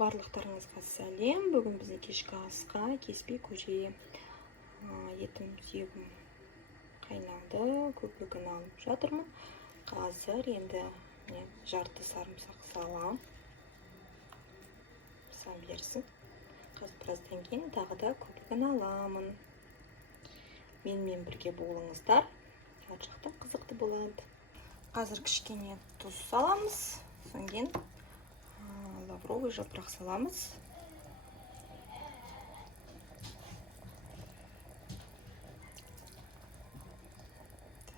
Барлықтарыңызға сәлем. Бүгін біздің кешкі асқа кеспе көже етім сүйегім қайнады. Көбігін алып жатырмын. Қазір енді жарты сарымсақ салам. Сам берсін. Қазір біраздан кейін тағы да көбігін аламын. Менімен бірге болыңыздар. Ар жақта қызықты болады. Қазір кішкене тұз саламыз. Содан кейін лавровый жапырақ саламыз.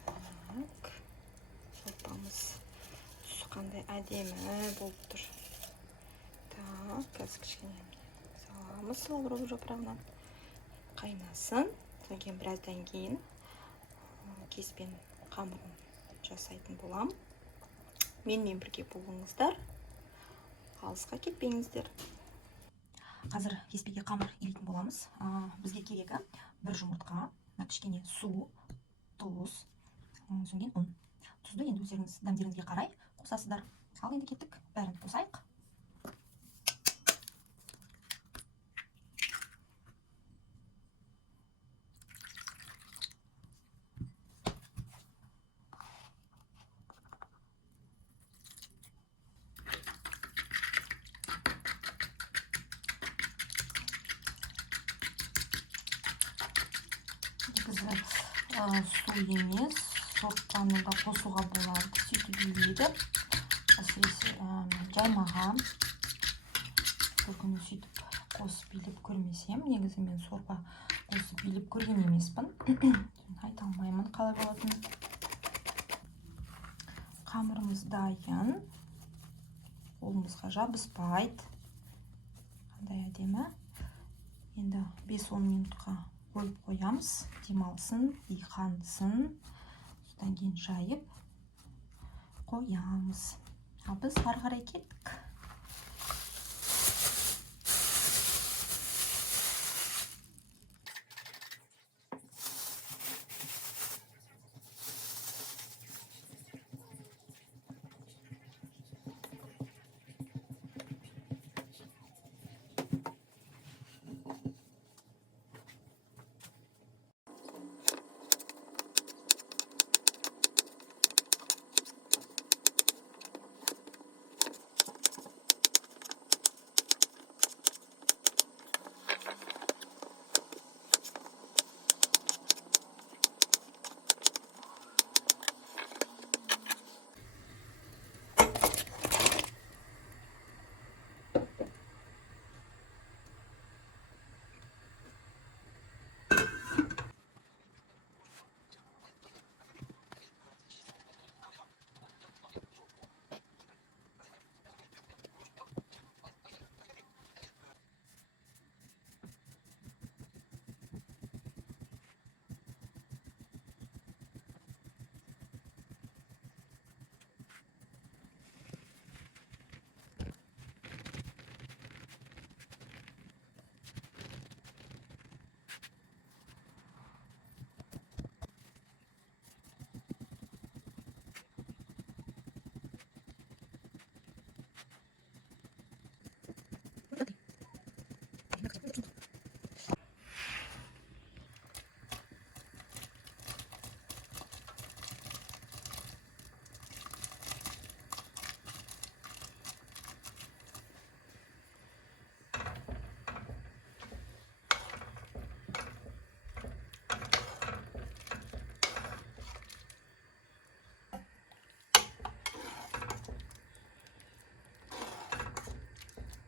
Так. Сорпамыз қандай әдемі болып тұр. Так, қазір кішкене саламыз лавровый жапырағынан. Қайнасын. Содан кейін біраздан кейін кеспен қамырын жасайтын болам. Менімен бірге болыңыздар. Алысқа кетпеңіздер. Қазір кеспеге қамыр илейтін боламыз. Бізге керегі бір жұмыртқа, кішкене су, тұз, содан кейін ұн. Тұзды енді өздеріңіз дәмдеріңізге қарай қосасыздар. Ал енді кеттік, бәрін қосайық. Су емес, сорпаны да қосуға болады, сөйтіп илейді. Әсіресе жаймаға бір күні сөйтіп қосып илеп көрмесем, негізі мен сорпа қосып илеп көрген емеспін. Айта алмаймын қалай болатынын. Қамырымыз дайын, қолымызға жабыспайды. Қандай әдемі. Енді 5-10 минутқа қойып қоямыз, демалсын, иқансын. Содан кейін жайып қоямыз. Ал біз ары қарай кеттік.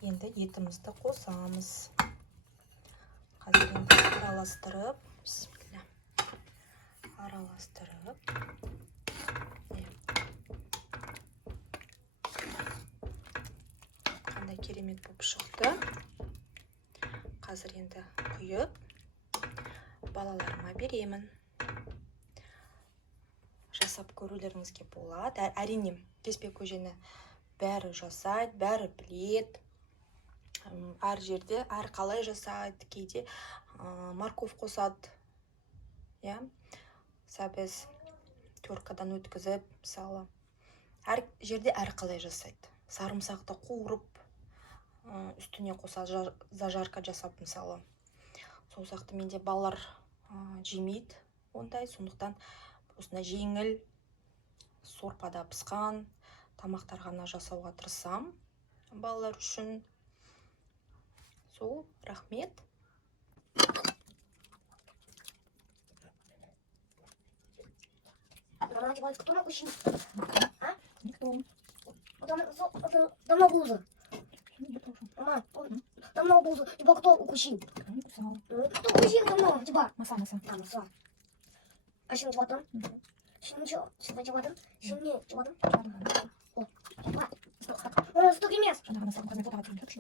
Енді етімізді қосамыз. Қазір енді араластырып, қандай керемет болып шықты. Қазір енді құйып, балаларыма беремін. Жасап көрулеріңізге болады. Әрине, кеспе көжені бәрі жасайды, бәрі білет. Әр жерде әр қалай жасайды, кейде морковь қосады. Сәбіз теркадан өткізіп, мысалы. Әр жерде әр қалай жасайды. Сарымсақты қуырып, үстіне қоса зажарка жасап, мысалы. Саусақты менде балалар жемейді ондай, сондықтан осындай жеңіл сорпада пысқан тамақтар ғана жасауға тырысам балалар үшін. Сол, рахмет. Мама, кто мог учить? А? Никто. Давно было. Я тоже. Мама, давно было. Тебя кто укусил? Не кусал. Кто укусил давно? Тебя? Маса. А, маса. А şimdi çikolata? Şimdi çikolata? Şimdi çikolata? О, çikolata. Ona сто кемес. Жаңағы насалдың қызметі отаға түсіріп